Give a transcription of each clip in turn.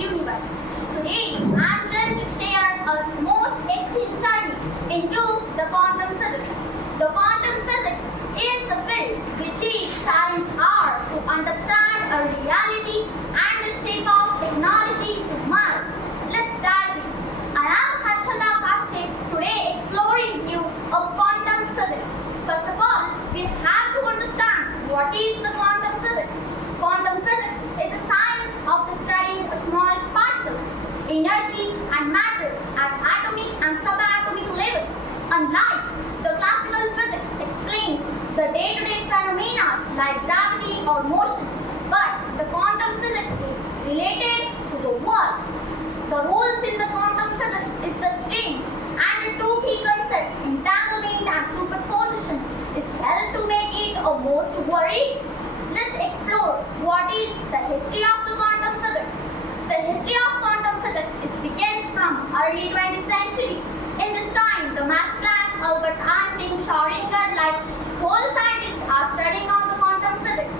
universe. Today, I'm going to share a most exciting journey into the quantum physics. The quantum physics is the field which is challenge our to understand a reality and the shape of technology tomorrow. Let's dive in. I am Harshada Kashte, today exploring you of quantum physics. First of all, we have to understand what is the quantum physics. Quantum physics is the science of the studying the smallest particles, energy and matter at atomic and subatomic level. Unlike the classical physics explains the day-to-day phenomena like gravity or motion, but the quantum physics is related to the world. The rules in the quantum physics is the strange and the two key concepts, entanglement and superposition, is held to make it a most worried. Let's explore what is the history of the quantum physics. The history of quantum physics begins from early 20th century. In this time, the Max Planck, Albert Einstein, Schrödinger, like whole scientists are studying on the quantum physics.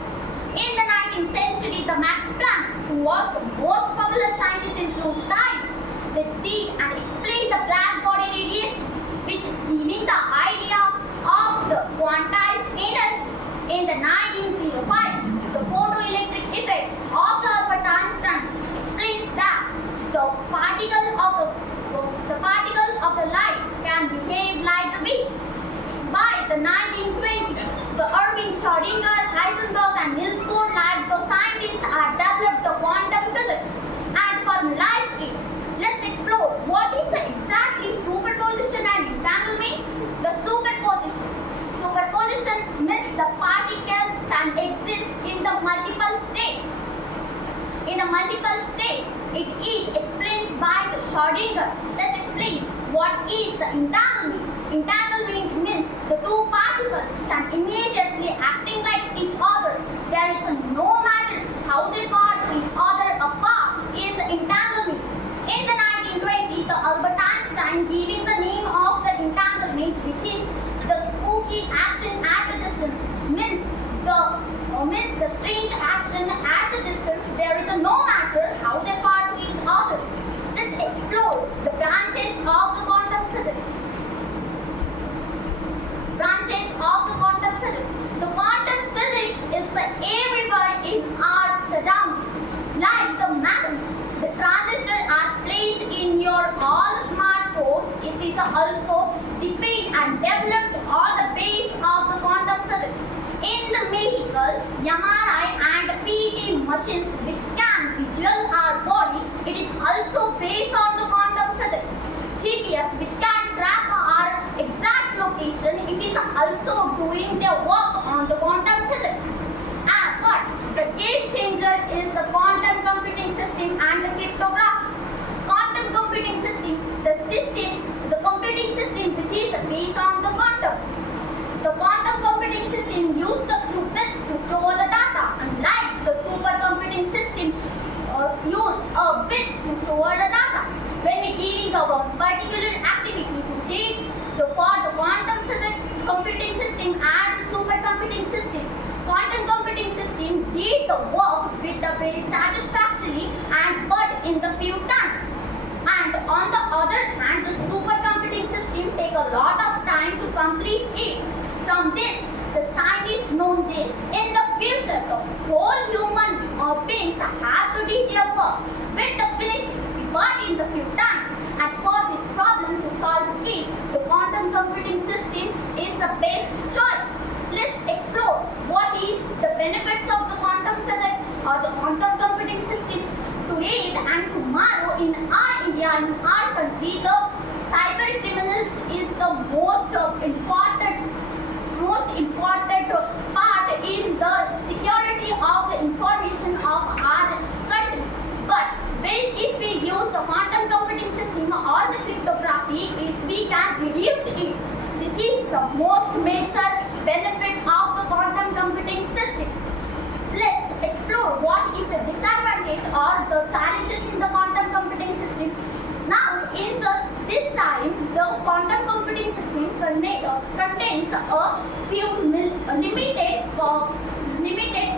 In the 19th century, the Max Planck, who was the most popular scientist in his time, they did and explained the black body radiation, which is giving the idea of the quantized energy. In the 1905, the photoelectric effect of the Albert Einstein explains that the particle of the light can behave like the beam. By the 1920s, the Erwin, Schrödinger, Heisenberg and Niels Bohr, like the scientists, had developed the quantum physics and formalized it. Let's explore what is the exactly superposition and entanglement. The superposition. Superposition means the particle can exist in the multiple states. In the multiple states, it is explained by the Schrödinger. Let's explain what is the entanglement. Entanglement means the two particles can immediately acting like each other. There is no matter how they fall to each other apart is the entanglement. In the 1920s, the Albert Einstein giving the name of the entanglement, which is the spooky action at the distance, means the strange action at the distance. There is no matter how they fall to each other. Let's explore the branches of the quantum physics. Branches of the quantum physics. The quantum physics is the everywhere in our surrounding. Like the magnets, the transistors are placed in your all smartphones. It is also depend and developed on the base of the quantum physics. In the medical, MRI and PET machines which can visual our body, it is also based on the quantum physics. GPS which can track our exact location, it is also doing their work on the quantum physics. But the game changer is the quantum computing system and the cryptography. Quantum computing system, the computing system which is based on the quantum. The quantum computing system uses the qubits to store the data, unlike the supercomputing system use bits to store the data. When we giving our particular activity to take for the quantum physics computing system and the supercomputing system, quantum computing system did the work with the very satisfactorily and but in the few time. And on the other hand, the supercomputing system take a lot of time to complete it. From this, the scientists know this. In the future, the whole human beings have to do their work with the finishing, but in the few time. And for this problem to solve it, the quantum computing system is the best choice. Let's explore what is the benefits of the quantum physics or the quantum computing system. Today and tomorrow in our India, in our country, the cyber criminals is the most important part in the security of the information of our country. But if we use the quantum computing system or the cryptography, we can reduce it. This is the most major benefit of the quantum computing system. Let's explore what is the disadvantage or the challenges in the quantum computing system. Now, in this time, the quantum computing system contains a few limited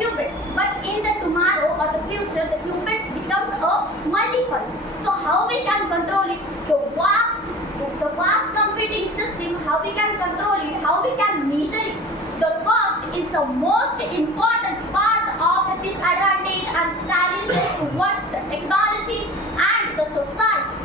qubits, but in the tomorrow or the future, the qubits becomes a multi pulse. So how we can control it? The vast computing system, how we can control it, how we can measure it. The cost is the most important part of the disadvantage and challenges towards the technology and the society.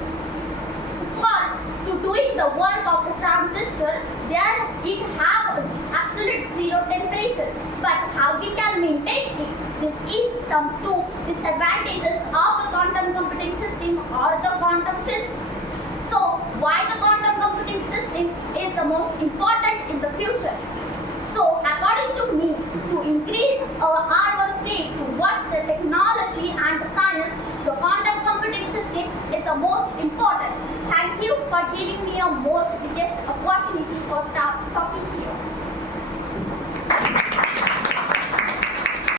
For to doing the work of the transistor, there it has absolute zero temperature. But how we can maintain it? This is some two disadvantages of the quantum computing system or the quantum physics. So why the quantum computing system is the most important in the future? So according to me, to increase our state towards the technology and the science, the quantum computing system is the most important. Thank you for giving me a most biggest opportunity for talking here.